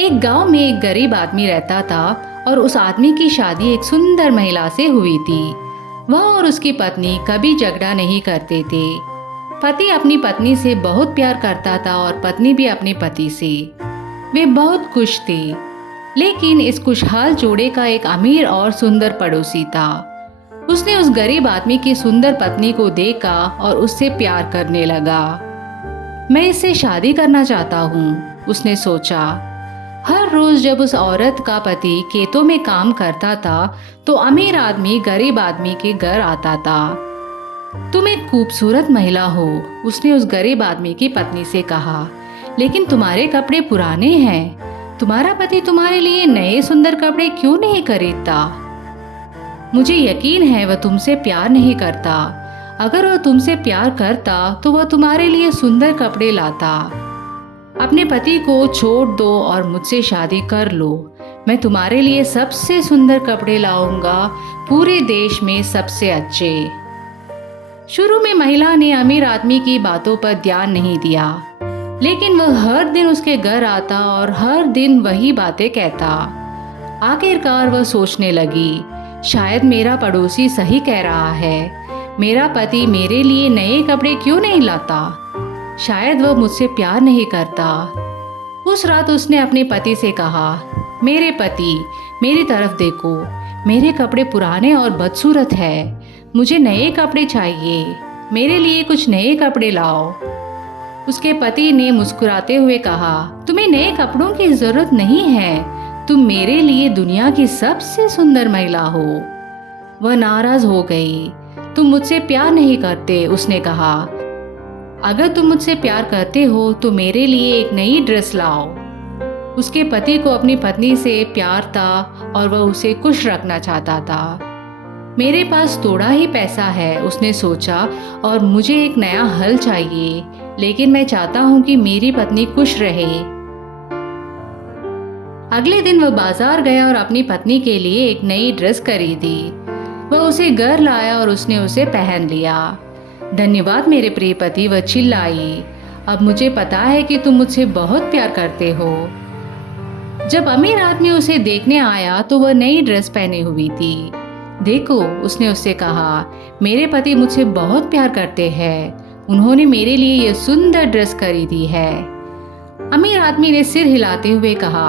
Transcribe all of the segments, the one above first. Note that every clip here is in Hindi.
एक गांव में एक गरीब आदमी रहता था और उस आदमी की शादी एक सुंदर महिला से हुई थी। वह और उसकी पत्नी कभी झगड़ा नहीं करते थे। पति अपनी पत्नी से बहुत प्यार करता था और पत्नी भी अपने पति से। वे बहुत खुश थे। लेकिन इस खुशहाल जोड़े का एक अमीर और सुंदर पड़ोसी था। उसने उस गरीब आदमी की सुंदर पत्नी को देखा और उससे प्यार करने लगा। मैं इससे शादी करना चाहता हूँ, उसने सोचा। हर रोज जब उस औरत का पति खेतों में काम करता था तो अमीर आदमी गरीब आदमी के घर आता था। तुम एक खूबसूरत महिला हो, उसने उस गरीब आदमी की पत्नी से कहा, लेकिन तुम्हारे कपड़े पुराने हैं। तुम्हारा पति तुम्हारे लिए नए सुंदर कपड़े क्यों नहीं खरीदता? मुझे यकीन है वह तुमसे प्यार नहीं करता। अगर वह तुमसे प्यार करता तो वह तुम्हारे लिए सुंदर कपड़े लाता। अपने पति को छोड़ दो और मुझसे शादी कर लो। मैं तुम्हारे लिए सबसे सुंदर कपड़े लाऊंगा, पूरे देश में सबसे अच्छे। शुरू में महिला ने अमीर आदमी की बातों पर ध्यान नहीं दिया, लेकिन वह हर दिन उसके घर आता और हर दिन वही बातें कहता। आखिरकार वह सोचने लगी, शायद मेरा पड़ोसी सही कह रहा है। मेरा पति मेरे लिए नए कपड़े क्यों नहीं लाता? शायद वह मुझसे प्यार नहीं करता। उस रात उसने अपने पति से कहा, मेरे पति, मेरी तरफ देखो। मेरे कपड़े पुराने और बदसूरत है। मुझे नए कपड़े चाहिए। मेरे लिए कुछ नए कपड़े लाओ। उसके पति ने मुस्कुराते हुए कहा, तुम्हें नए कपड़ों की जरूरत नहीं है। तुम मेरे लिए दुनिया की सबसे सुंदर महिला हो। वह नाराज हो गई। तुम मुझसे प्यार नहीं करते, उसने कहा। अगर तुम मुझसे प्यार करते हो तो मेरे लिए एक नई ड्रेस लाओ। उसके पति को अपनी पत्नी से प्यार था और वह उसे खुश रखना चाहता था। मेरे पास थोड़ा ही पैसा है, उसने सोचा, और मुझे एक नया हल चाहिए, लेकिन मैं चाहता हूँ कि मेरी पत्नी खुश रहे। अगले दिन वह बाजार गया और अपनी पत्नी के लिए एक नई ड्रेस खरीदी। वह उसे घर लाया और उसने उसे पहन लिया। धन्यवाद मेरे प्रिय पति, वह चिल्लाई। अब मुझे पता है कि तुम मुझसे बहुत प्यार करते हो। जब अमीर आदमी उसे देखने आया तो वह नई ड्रेस पहनी हुई थी। देखो, उसने उससे कहा, मेरे पति मुझसे बहुत प्यार करते हैं। उन्होंने मेरे लिए यह सुंदर ड्रेस खरीदी है। अमीर आदमी ने सिर हिलाते हुए कहा,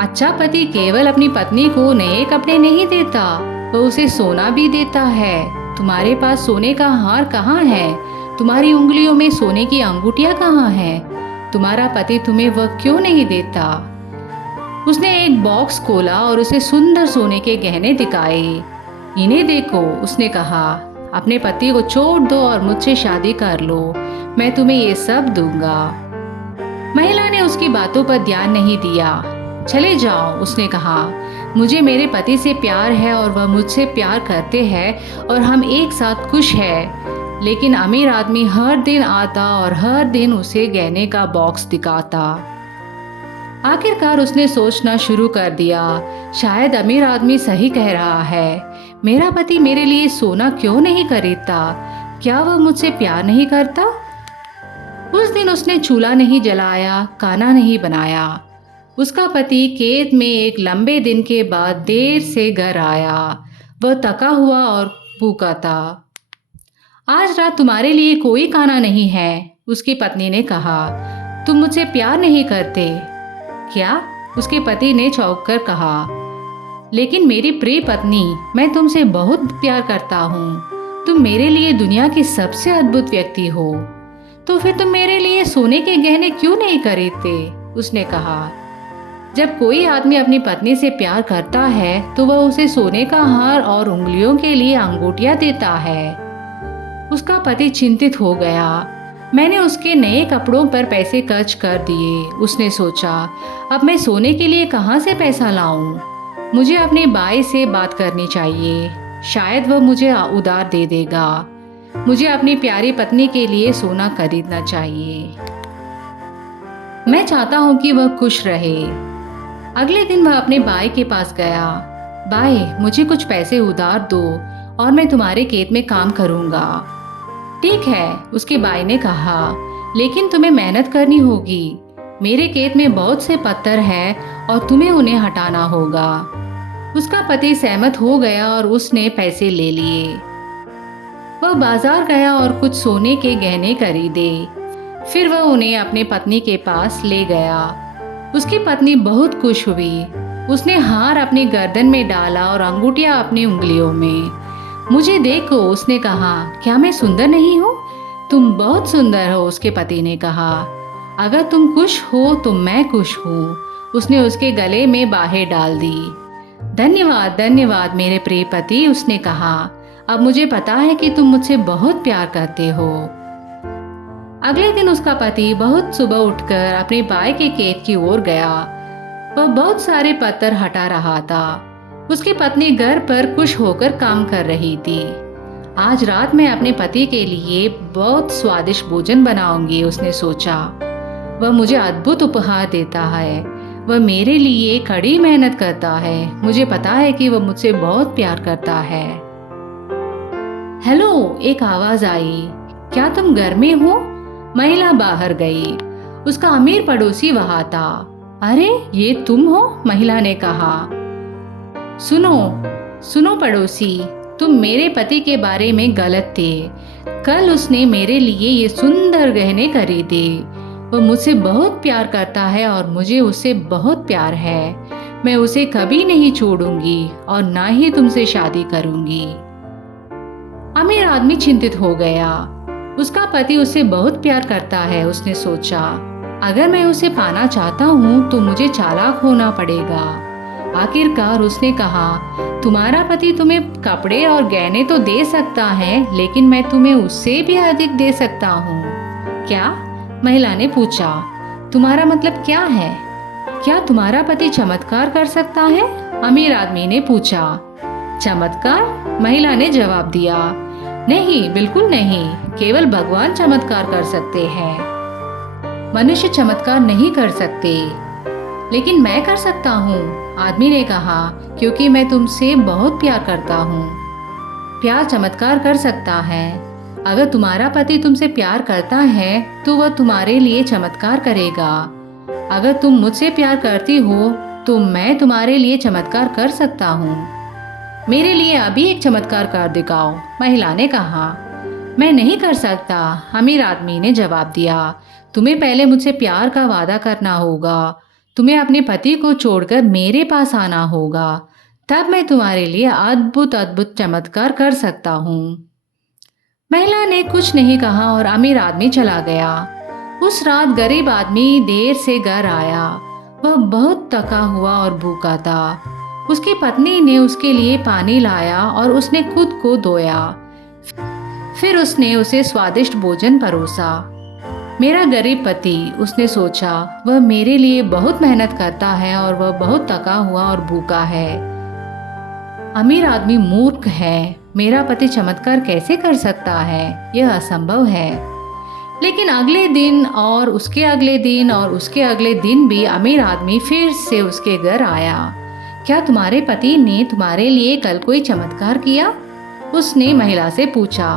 अच्छा पति केवल अपनी पत्नी को नए कपड़े नहीं देता, वह उसे सोना भी देता है। तुम्हारे पास सोने का हार कहाँ है? तुम्हारी उंगलियों में सोने की अंगूठियां कहाँ हैं? तुम्हारा पति तुम्हें वह क्यों नहीं देता? उसने एक बॉक्स खोला और उसे सुंदर सोने के गहने दिखाए। इन्हें देखो, उसने कहा, अपने पति को छोड़ दो और मुझसे शादी कर लो। मैं तुम्हें ये सब दूंगा। महिला ने उसकी बातों पर ध्यान नहीं दिया। चले जाओ, उसने कहा। मुझे मेरे पति से प्यार है और वह मुझसे प्यार करते हैं और हम एक साथ खुश हैं। लेकिन अमीर आदमी हर दिन आता और हर दिन उसे गहने का बॉक्स दिखाता। आखिरकार उसने सोचना शुरू कर दिया, शायद अमीर आदमी सही कह रहा है। मेरा पति मेरे लिए सोना क्यों नहीं खरीदता? क्या वह मुझसे प्यार नहीं करता? उस दिन उसने चूल्हा नहीं जलाया, खाना नहीं बनाया। उसका पति खेत में एक लंबे दिन के बाद देर से घर आया। वह थका हुआ और भूखा था। आज रात तुम्हारे लिए कोई खाना नहीं है, उसकी पत्नी ने कहा। तुम मुझसे प्यार नहीं करते क्या? उसके पति ने चौंक कर कहा। लेकिन मेरी प्रिय पत्नी, मैं तुमसे बहुत प्यार करता हूँ। तुम मेरे लिए दुनिया की सबसे अद्भुत व्यक्ति हो। तो फिर तुम मेरे लिए सोने के गहने क्यों नहीं खरीदते? उसने कहा। जब कोई आदमी अपनी पत्नी से प्यार करता है तो वह उसे सोने का हार और उंगलियों के लिए अंगूठियां देता है। उसका पति चिंतित हो गया। मैंने उसके नए कपड़ों पर पैसे खर्च कर दिए, उसने सोचा। अब मैं सोने के लिए कहाँ से पैसा लाऊं? मुझे अपने भाई से बात करनी चाहिए। शायद वह मुझे उधार दे देगा। मुझे अपनी प्यारी पत्नी के लिए सोना खरीदना चाहिए। मैं चाहता हूँ कि वह खुश रहे। अगले दिन वह अपने भाई के पास गया। भाई, मुझे कुछ पैसे उधार दो और मैं तुम्हारे खेत में काम करूँगा। ठीक है, उसके भाई ने कहा, लेकिन तुम्हें मेहनत करनी होगी। मेरे खेत में बहुत से पत्थर हैं और तुम्हें उन्हें हटाना होगा। उसका पति सहमत हो गया और उसने पैसे ले लिए। वह बाजार गया और कुछ सोने के गहने खरीदे। फिर वह उन्हें अपने पत्नी के पास ले गया। उसकी पत्नी बहुत खुश हुई। उसने हार अपनी गर्दन में डाला और अंगूठियां अपनी उंगलियों में। मुझे देखो, उसने कहा, क्या मैं सुंदर नहीं हूँ? तुम बहुत सुंदर हो, उसके पति ने कहा। अगर तुम खुश हो तो मैं खुश हूँ। उसने उसके गले में बाहें डाल दी। धन्यवाद धन्यवाद मेरे प्रिय पति, उसने कहा। अब मुझे पता है कि तुम मुझसे बहुत प्यार करते हो। अगले दिन उसका पति बहुत सुबह उठकर अपने बाई के खेत की ओर गया। वह बहुत सारे पत्थर हटा रहा था। उसकी पत्नी घर पर खुश होकर काम कर रही थी। आज रात मैं अपने पति के लिए बहुत स्वादिष्ट भोजन बनाऊंगी, उसने सोचा। वह मुझे अद्भुत उपहार देता है। वह मेरे लिए कड़ी मेहनत करता है। मुझे पता है कि वह मुझसे बहुत प्यार करता है। हेलो, एक आवाज आई। क्या तुम घर में हो? महिला बाहर गई। उसका अमीर पड़ोसी वहां था। अरे, ये तुम हो? महिला ने कहा। सुनो सुनो पड़ोसी, तुम मेरे पति के बारे में गलत थे। कल उसने मेरे लिए ये सुंदर गहने खरीदे। वह मुझसे बहुत प्यार करता है और मुझे उससे बहुत प्यार है। मैं उसे कभी नहीं छोड़ूंगी और ना ही तुमसे शादी करूंगी। अमीर आदमी चिंतित हो गया। उसका पति उससे बहुत प्यार करता है, उसने सोचा। अगर मैं उसे पाना चाहता हूँ तो मुझे चालाक होना पड़ेगा। आखिरकार उसने कहा, तुम्हारा पति तुम्हें कपड़े और गहने तो दे सकता है, लेकिन मैं तुम्हें उससे भी अधिक दे सकता हूँ। क्या? महिला ने पूछा। तुम्हारा मतलब क्या है? क्या तुम्हारा पति चमत्कार कर सकता है? अमीर आदमी ने पूछा। चमत्कार? महिला ने जवाब दिया। नहीं, बिल्कुल नहीं। केवल भगवान चमत्कार कर सकते हैं। मनुष्य चमत्कार नहीं कर सकते। लेकिन मैं कर सकता हूँ, आदमी ने कहा, क्योंकि मैं तुमसे बहुत प्यार करता हूँ। प्यार चमत्कार कर सकता है। अगर तुम्हारा पति तुमसे प्यार करता है तो वह तुम्हारे लिए चमत्कार करेगा। अगर तुम मुझसे प्यार करती हो तो मैं तुम्हारे लिए चमत्कार कर सकता हूँ। मेरे लिए अभी एक चमत्कार कर दिखाओ, महिला ने कहा। मैं नहीं कर सकता, अमीर आदमी ने जवाब दिया। तुम्हें पहले मुझसे प्यार का वादा करना होगा। तुम्हें अपने पति को छोड़कर मेरे पास आना होगा, तब मैं तुम्हारे लिए अद्भुत अद्भुत चमत्कार कर सकता हूँ। महिला ने कुछ नहीं कहा और अमीर आदमी चला गया। उस रात गरीब आदमी देर से घर आया। वह बहुत थका हुआ और भूखा था। उसकी पत्नी ने उसके लिए पानी लाया और उसने खुद को धोया। फिर उसने उसे स्वादिष्ट भोजन परोसा। मेरा गरीब पति, उसने सोचा, वह मेरे लिए बहुत मेहनत करता है और वह बहुत थका हुआ और भूखा है। अमीर आदमी मूर्ख है। मेरा पति चमत्कार कैसे कर सकता है? यह असंभव है। लेकिन अगले दिन और उसके अगले दिन और उसके अगले दिन भी अमीर आदमी फिर से उसके घर आया। क्या तुम्हारे पति ने तुम्हारे लिए कल कोई चमत्कार किया? उसने महिला से पूछा।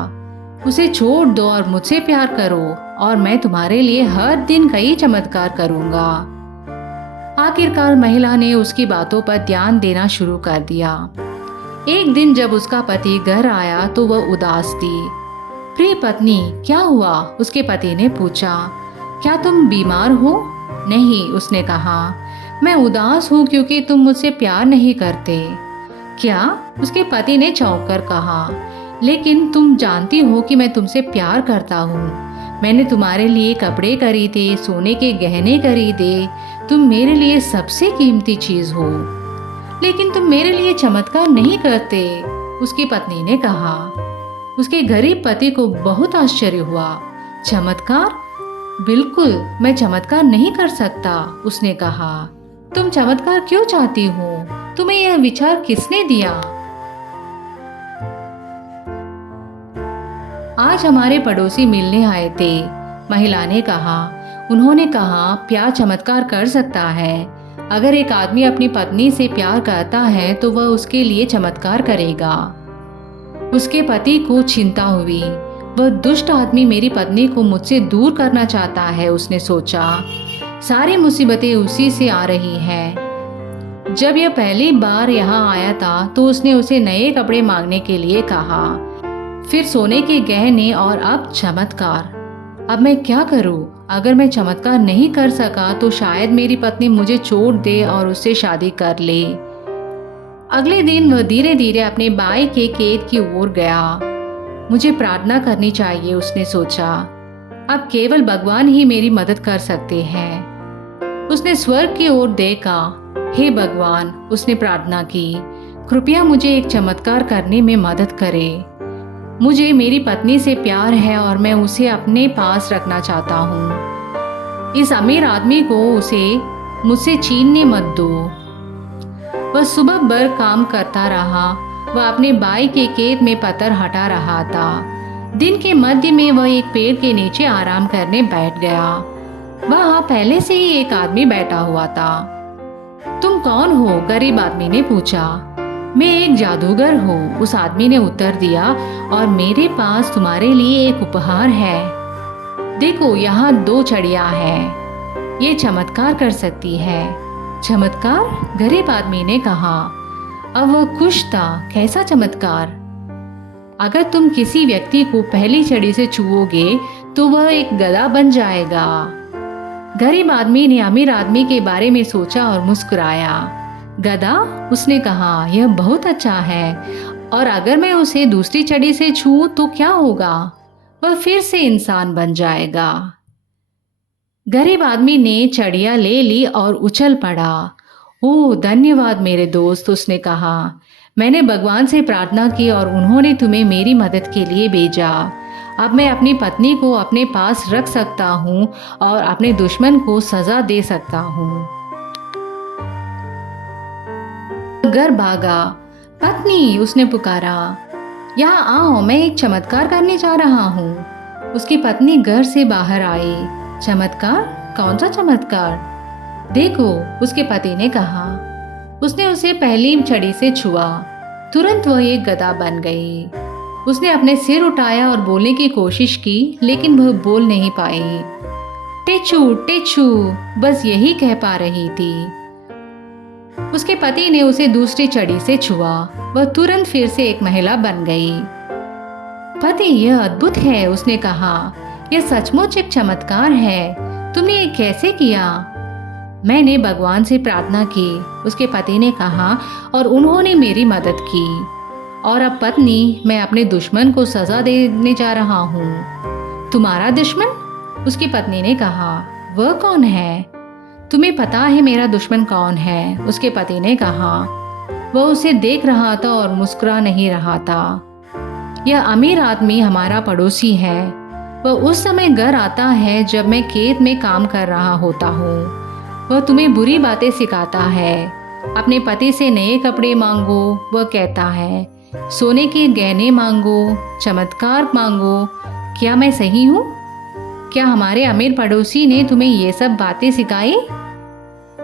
उसे छोड़ दो और मुझसे प्यार करो और मैं तुम्हारे लिए हर दिन कई चमत्कार करूंगा। आखिरकार महिला ने उसकी बातों पर ध्यान देना शुरू कर दिया। एक दिन जब उसका पति घर आया तो वह उदास थी। प्रिय पत्नी, क्या हुआ? उसके पति ने पूछा। क्या तुम बीमार हो? नहीं, उसने कहा। मैं उदास हूँ क्योंकि तुम मुझसे प्यार नहीं करते। क्या? उसके पति ने चौंक कर कहा। लेकिन तुम जानती हो कि मैं तुमसे प्यार करता हूँ। मैंने तुम्हारे लिए कपड़े खरीदे, सोने के गहने खरीदे। तुम मेरे लिए सबसे कीमती चीज हो, लेकिन तुम मेरे लिए चमत्कार नहीं करते, उसकी पत्नी ने कहा। उसके गरीब पति को बहुत आश्चर्य हुआ। चमत्कार? बिल्कुल, मैं चमत्कार नहीं कर सकता, उसने कहा। तुम चमत्कार क्यों चाहती हो? तुम्हें यह विचार किसने दिया? आज हमारे पड़ोसी मिलने आए थे, महिला ने कहा। उन्होंने कहा, प्यार चमत्कार कर सकता है। अगर एक आदमी अपनी पत्नी से प्यार करता है तो वह उसके लिए चमत्कार करेगा। उसके पति को चिंता हुई। वह दुष्ट आदमी मेरी पत्नी को मुझसे दूर करना चाहता है, उसने सोचा। सारी मुसीबतें उसी से आ रही हैं। जब यह पहली बार यहाँ आया था तो उसने उसे नए कपड़े मांगने के लिए कहा, फिर सोने के गहने और अब चमत्कार। अब मैं क्या करूं? अगर मैं चमत्कार नहीं कर सका तो शायद मेरी पत्नी मुझे छोड़ दे और उससे शादी कर ले। अगले दिन वह धीरे धीरे अपने बाई के खेत की ओर गया। मुझे प्रार्थना करनी चाहिए, उसने सोचा। अब केवल भगवान ही मेरी मदद कर सकते हैं। उसने स्वर्ग की ओर देखा। हे भगवान, उसने प्रार्थना की, कृपया मुझे एक चमत्कार करने में मदद करें। मुझे मेरी पत्नी से प्यार है और मैं उसे अपने पास रखना चाहता हूँ। इस अमीर आदमी को उसे मुझसे छीनने मत दो। वह सुबह भर काम करता रहा। वह अपने बाई के खेत में पत्थर हटा रहा था। दिन के मध्य में वह एक पेड़ के नीचे आराम करने बैठ गया। वहाँ पहले से ही एक आदमी बैठा हुआ था। तुम कौन हो? गरीब आदमी ने पूछा। मैं एक जादूगर हूँ, उस आदमी ने उत्तर दिया, और मेरे पास तुम्हारे लिए एक उपहार है। देखो, यहाँ 2 चिड़िया हैं। ये चमत्कार कर सकती है। चमत्कार? गरीब आदमी ने कहा। अब वह खुश था। कैसा चमत्कार? अगर तुम किसी व्यक्ति को पहली छड़ी से छुओगे तो वह एक गधा बन जाएगा। गरीब आदमी ने अमीर आदमी के बारे में सोचा और मुस्कुराया। गधा? उसने कहा, यह बहुत अच्छा है। और अगर मैं उसे दूसरी छड़ी से छूऊं तो क्या होगा? वह फिर से इंसान बन जाएगा। गरीब आदमी ने छड़ियाँ ले ली और उछल पड़ा। ओह धन्यवाद मेरे दोस्त, उसने कहा। मैंने भगवान से प्रार्थना की और उन्होंने तुम्हें मेरी मदद के लिए भेजा। अब मैं अपनी पत्नी को अपने पास रख सकता हूँ और अपने दुश्मन को सजा दे सकता हूँ। घर भागा। पत्नी, उसने पुकारा, यहाँ आओ, मैं एक चमत्कार करने जा रहा हूँ। उसकी पत्नी घर से बाहर आई। चमत्कार? कौन सा चमत्कार? देखो, उसके पति ने कहा। उसने उसे पहली छड़ी से छुआ। तुरंत वह एक गधा बन गई। उसने अपने सिर उठाया और बोलने की कोशिश की, लेकिन वह बोल नहीं पाई। टेचू टेचू बस यही कह पा रही थी। उसके पति ने उसे दूसरी छड़ी से छुआ। वह तुरंत फिर से एक महिला बन गई। पति, यह अद्भुत है, उसने कहा। यह सचमुच एक चमत्कार है। तुमने ये कैसे किया? मैंने भगवान से प्रार्थना की, उसके पति ने कहा, और उन्होंने मेरी मदद की। और अब पत्नी, मैं अपने दुश्मन को सजा देने जा रहा हूँ। तुम्हारा दुश्मन? उसकी पत्नी ने कहा। वह कौन है? तुम्हें पता है मेरा दुश्मन कौन है? उसके पति ने कहा। वह उसे देख रहा था और मुस्कुरा नहीं रहा था। यह अमीर आदमी हमारा पड़ोसी है। वह उस समय घर आता है जब मैं खेत में काम कर रहा होता हूँ। वह तुम्हें बुरी बातें सिखाता है। अपने पति से नए कपड़े मांगो, वह कहता है। सोने के गहने मांगो, चमत्कार मांगो। क्या मैं सही हूँ? क्या हमारे अमीर पड़ोसी ने तुम्हें ये सब बातें सिखाई?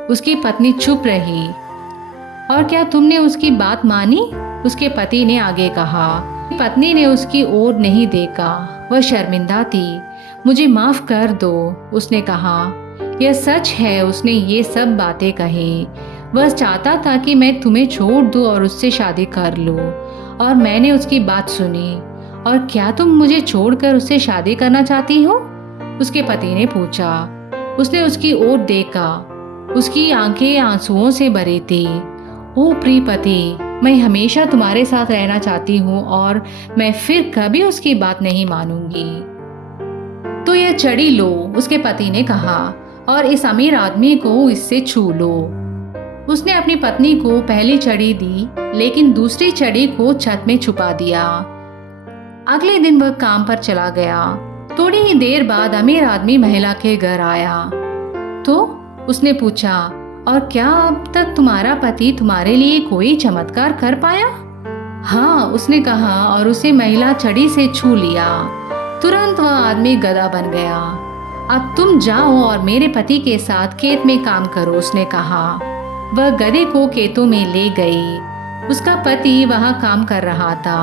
उसकी पत्नी चुप रही। और क्या तुमने उसकी बात मानी? उसके पति ने आगे कहा। पत्नी ने उसकी ओर नहीं देखा। वह शर्मिंदा थी। मुझे माफ कर दो, उसने कहा। यह सच है, उसने ये सब बातें कही। वह चाहता था कि मैं तुम्हें छोड़ दूं और उससे शादी कर लूं, और मैंने उसकी बात सुनी। और क्या तुम मुझे छोड़कर उससे शादी करना चाहती हो? उसके पति ने पूछा। उसने उसकी ओर देखा। उसकी आंखें आंसुओं से भरी थी। ओह प्रिय पति, मैं हमेशा तुम्हारे साथ रहना चाहती हूँ और मैं फिर कभी उसकी बात नहीं मानूंगी। तो यह छड़ी लो, उसके पति ने कहा, और इस अमीर आदमी को इससे छू लो। उसने अपनी पत्नी को पहली छड़ी दी, लेकिन दूसरी छड़ी को छत में छुपा दिया। अगले दिन वह काम पर चला गया। थोड़ी ही देर बाद अमीर आदमी महिला के घर आया। तो उसने पूछा, और क्या अब तक तुम्हारा पति तुम्हारे लिए कोई चमत्कार कर पाया? हाँ, उसने कहा, और उसे महिला छड़ी से छू लिया। तुरंत वह आदमी गधा बन गया। अब तुम जाओ और मेरे पति के साथ खेत में काम करो, उसने कहा। वह गधे को खेतों में ले गई। उसका पति वहां काम कर रहा था।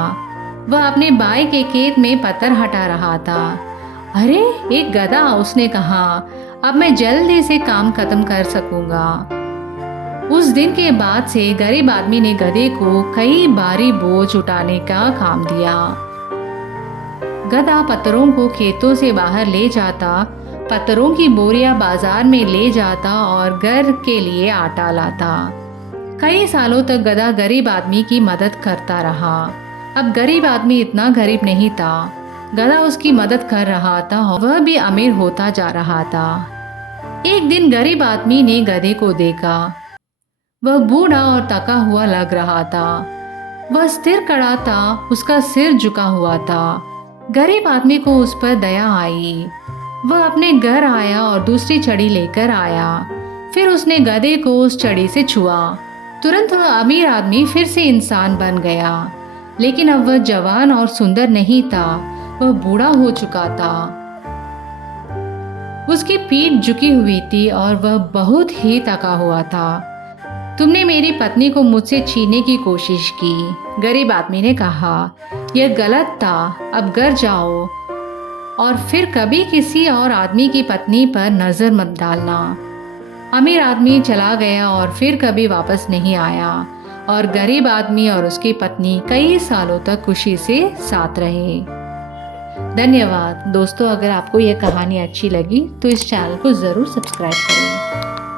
वह अपने बाई के खेत में पत्थर हटा रहा था, अरे एक गधा, उसने कहा, अब मैं जल्दी से काम खत्म कर सकूंगा। उस दिन के बाद से गरीब आदमी ने गधे को कई भारी बोझ उठाने का काम दिया। गधा पत्थरों को खेतों से बाहर ले जाता, पत्थरों की बोरियां बाजार में ले जाता और घर के लिए आटा लाता। कई सालों तक गधा गरीब आदमी की मदद करता रहा। अब गरीब आदमी इतना गरीब नहीं था। गधा उसकी मदद कर रहा था और वह भी अमीर होता जा रहा था। एक दिन गरीब आदमी ने गधे को देखा। वह बूढ़ा और थका हुआ लग रहा था। वह स्थिर खड़ा था, उसका सिर झुका हुआ था। गरीब आदमी को उस पर दया आई। वह अपने घर आया और दूसरी छड़ी लेकर आया। फिर उसने गधे को उस छड़ी से छुआ। तुरंत वह अमीर आदमी फिर से इंसान बन गया। लेकिन अब वह जवान और सुंदर नहीं था, वह बूढ़ा हो चुका था। उसकी पीठ झुकी हुई थी और वह बहुत ही थका हुआ था। तुमने मेरी पत्नी को मुझसे छीनने की कोशिश की, गरीब आदमी ने कहा। यह गलत था, अब घर जाओ और फिर कभी किसी और आदमी की पत्नी पर नजर मत डालना। अमीर आदमी चला गया और फिर कभी वापस नहीं आया और गरीब आदमी और उसकी पत्नी कई सालों तक खुशी से साथ रहे। धन्यवाद दोस्तों, अगर आपको यह कहानी अच्छी लगी तो इस चैनल को ज़रूर सब्सक्राइब करें।